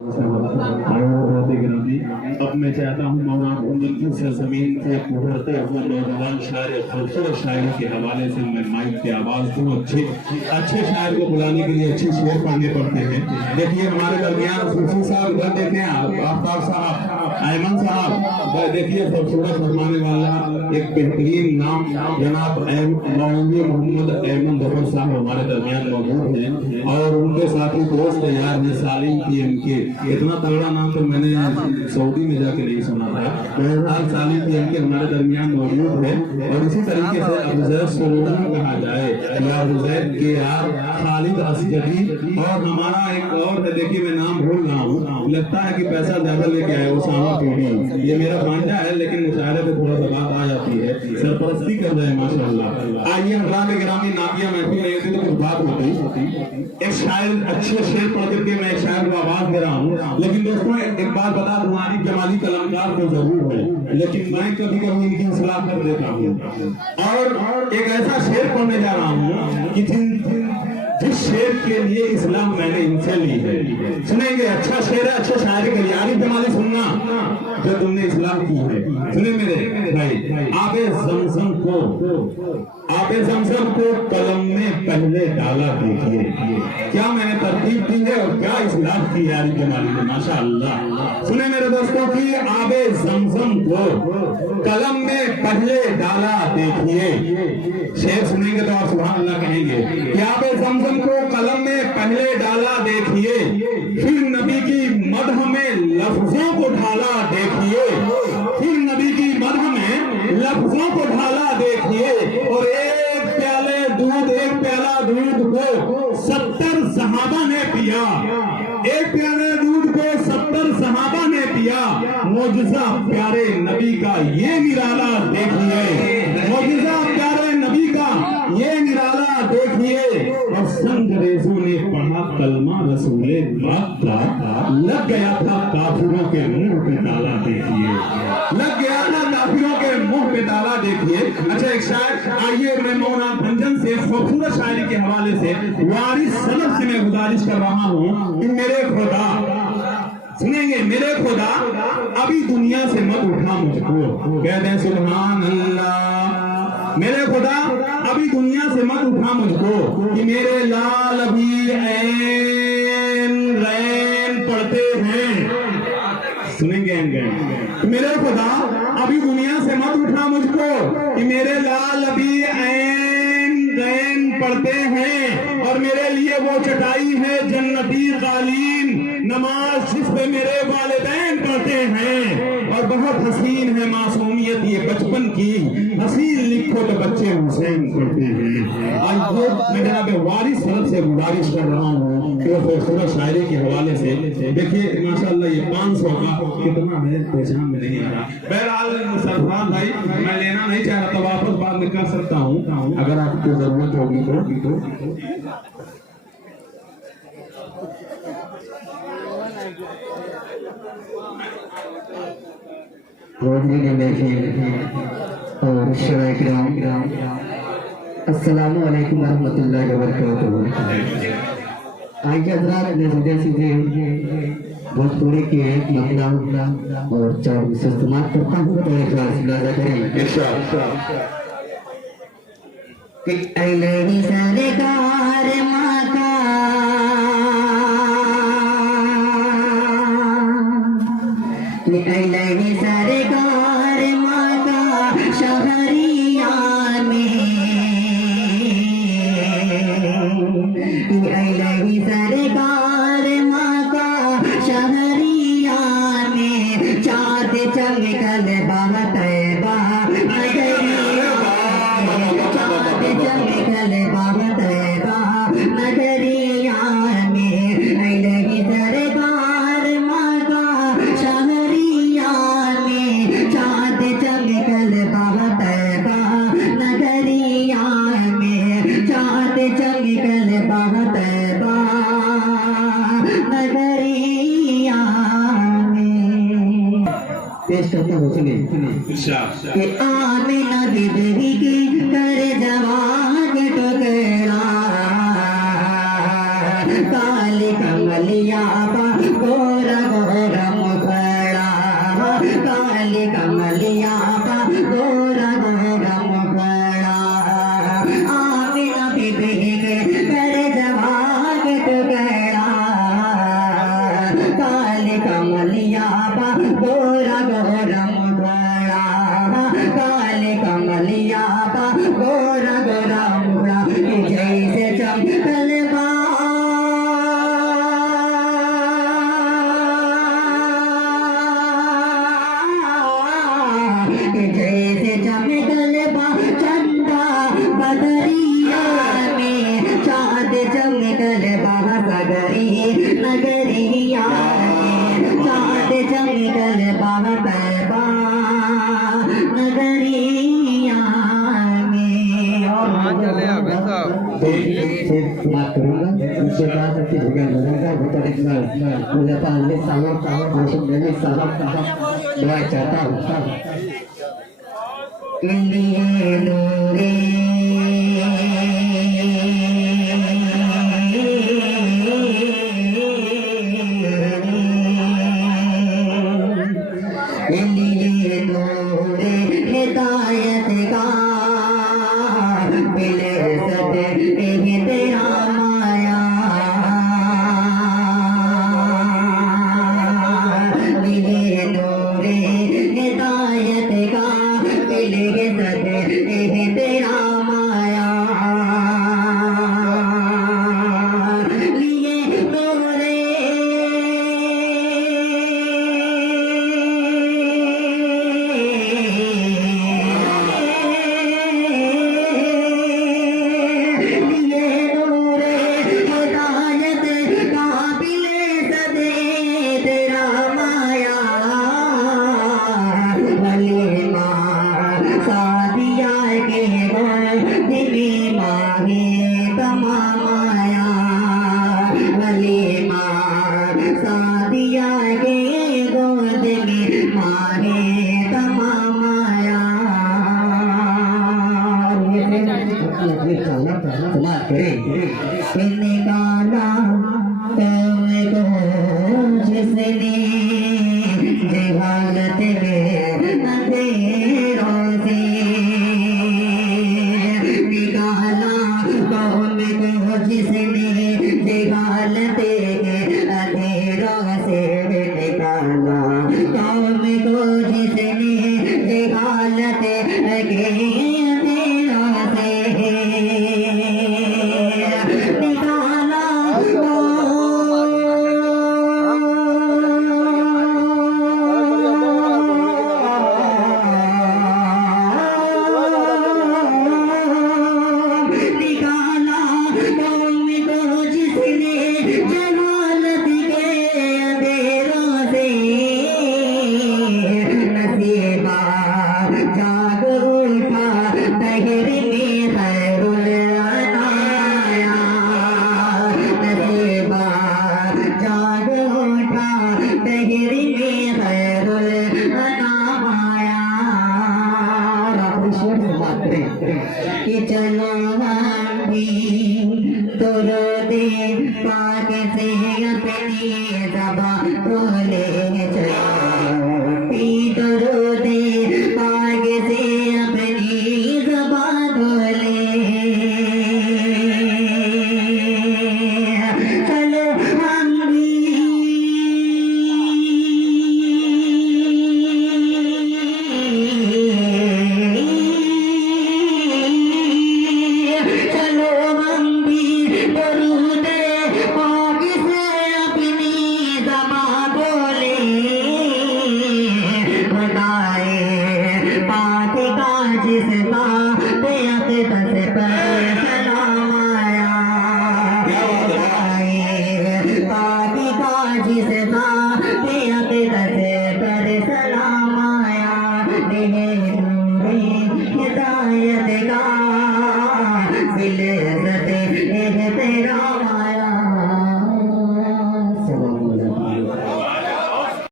अब मैं चाहता हूँ मौलाना मोहम्मद से जमीन से उभरते हुए नौजवान शायर खूबसूरत शायरों के हवाले से मैं माइक की आवाज दूँ। अच्छे शायर को बुलाने के लिए अच्छे शेर पढ़ने पड़ते हैं। देखिए हमारे दरमियान सूफी साहब इधर देखें, आफ्ताब साहब, अयमन साहब, देखिए खूबसूरत फरमाने वाला एक बेहतरीन नाम जनाब मौलवी मोहम्मद अहमद जफर साहब हमारे दरमियान मौजूद हैं और उनके साथी दोस्त यार ने सालिम पीएमके। इतना तगड़ा नाम तो मैंने सऊदी में जाके नहीं सुना था। बहरहाल सालिम पीएमके हमारे दरमियान मौजूद है और इसी तरीके से अफजल सुल्तान कहा जाए या हुजैर के यार खालिद असजदी और हमारा एक और है, देखिए मैं नाम भूल रहा हूँ, लगता है कि पैसा ज्यादा लेके आए उसामा पीडी। ये मेरा भांजा है लेकिन मुशायरे पे थोड़ा सा बात आ जाती है, सरपरस्ती कर रहे हैं माशाअल्लाह। आइए हजरात गिरामी नातिया महफिल में ऐसी तो कुछ बात होती। एक शायर अच्छे शेर पढ़ करके मैं एक शायर को आवाज दे रहा हूँ, लेकिन दोस्तों एक बात बता दूं, आरिफ जमाली कलमकार तो जरूर है लेकिन मैं कभी कभी इनकी सलाह कर देता हूँ और एक ऐसा शेर पढ़ने जा रहा हूँ कि जिस शेर के लिए इस्लाम मैंने इनसे ली है। सुनेंगे, अच्छा शेर है, अच्छे शायरी के लिए आरिफ जमाली सुनना जो तुमने इस्लाम की है। सुने मेरे भाई, आबे ज़मज़म को कलम में पहले डाला देखिए। क्या मैंने तरतीब दी है और क्या इस्लाम की है आरिफ जमाली ने, माशाअल्लाह। सुने मेरे दोस्तों की आबे ज़मज़म को कलम में पहले डाला देखिए। शेर सुनेंगे तो आप सुभान अल्लाह कहेंगे कि आबे ज़मज़म को कलम में पहले डाला देखिए, फिर नबी की मदह में लफ्जों को ढाला देखिए, फिर नबी की मदह में लफ्जों को ढाला देखिए और एक प्याला दूध को 70 सहाबा ने पिया, एक प्याले दूध को 70 सहाबा ने पिया। मौजज़ा प्यारे नबी का ये निराला देखिए, मौजज़ा प्यारे नबी का ये निराला देखिए। और संगरेजों ने पढ़ा कलमा रसूले पाक का, लग गया था काफिरों के मुंह पे ताला देखिए, लग गया था काफिरों के मुंह पे ताला देखिए। अच्छा एक शायर, आइए मैं मौलाना भंजन से खूबसूरत शायरी के हवाले से वारिस सनद से मैं गुजारिश कर रहा हूँ कि मेरे खुदा, सुनेंगे, मेरे खुदा अभी दुनिया से मत उठा मुझको, कहते हैं सुभान अल्लाह। मेरे खुदा अभी दुनिया से मत उठा मुझको कि मेरे लाल अभी ऐन रैन पढ़ते हैं। सुनेंगे मेरे खुदा अभी दुनिया से मत उठा मुझको कि मेरे लाल अभी ऐन रैन पढ़ते हैं और मेरे लिए वो चटाई है जन्नती कालीन, नमाज जिस पे मेरे वालिदैन पढ़ते हैं। और बहुत हसीन है मासूमियत ये बचपन की, हसीन लिखो तो बच्चे हुसैन पढ़ते हैं। आज मैं जनाब वारिस सनद से गुजारिश कर रहा हूँ कि वो खूबसूरत शायरी के हवाले से देखिए माशाअल्लाह ये 500 का कितना है पहचान में नहीं आ रहा। बहरहाल सरफराज भाई मैं लेना नहीं चाह रहा था, वापस बाद में कर सकता हूँ अगर आपको जरूरत होगी तो। और अस्सलामु अलैकुम रहमतुल्लाहि व बरकातुहू। आइए हज़रात मैं सीधे भोजपुरी के एक मसला और चार से इस्तेमाल करता हूँ तो एक बार करें कि अहले सरकार माता कि अहले सरकार माता शहरिया में, कि अहले सरकार माता शहरिया में, चाँद चमकल बहुत तैबा नगरिया, चाँद चमकल बहुत तैबा नगरिया में, अहले सरकार माता शहरिया में, चाँद चमकल बहुत तैबा नगरिया में, चाँद चमकल बहुत तैबा नगरिया में। पेश करता हूँ सुनिए कि आमिना बिदरी की कर जवान टुकड़ा, काली कमलिया गोरा काले कमलिया बा गोरा गोरा मुखड़ा काले कमलिया बा गोरा गोरा मुखड़ा जैसे चमकल बा जैसे चमकल बा चंदा बदरिया में चाँद चमकल बा बदरी नगरिया में चाँद चमकल बा तैबा नगरिया में। और बात करूँगा उसके बाद फिर भगवान बनाएगा बेटा इतना मुझे पाले साहब मासूम नबी साहब दुआ चाहता हूँ लिए नूरे लिए नूरे हिदायत का मिले सदे तेरा माया मिले नूरे हिदायत का मिले सदे तेरा माया लिए नूरे निकाला तुमको जिसने जहालत में अंधेरों से निकाला तुमको जिसने जहालत अंधेरों से निकाला तुमको जिसने जहालत के अंधेरों से कि चलो हम भी तोरो दे पाक से अपनी ज़बां खोले चलो पी तोरो दे पाक से अपनी ज़बां खोले चलो हम जिसका बेअत दस पर सलाम आया पापी का जिसका बेअत दस पर सलाम आया हिदायत का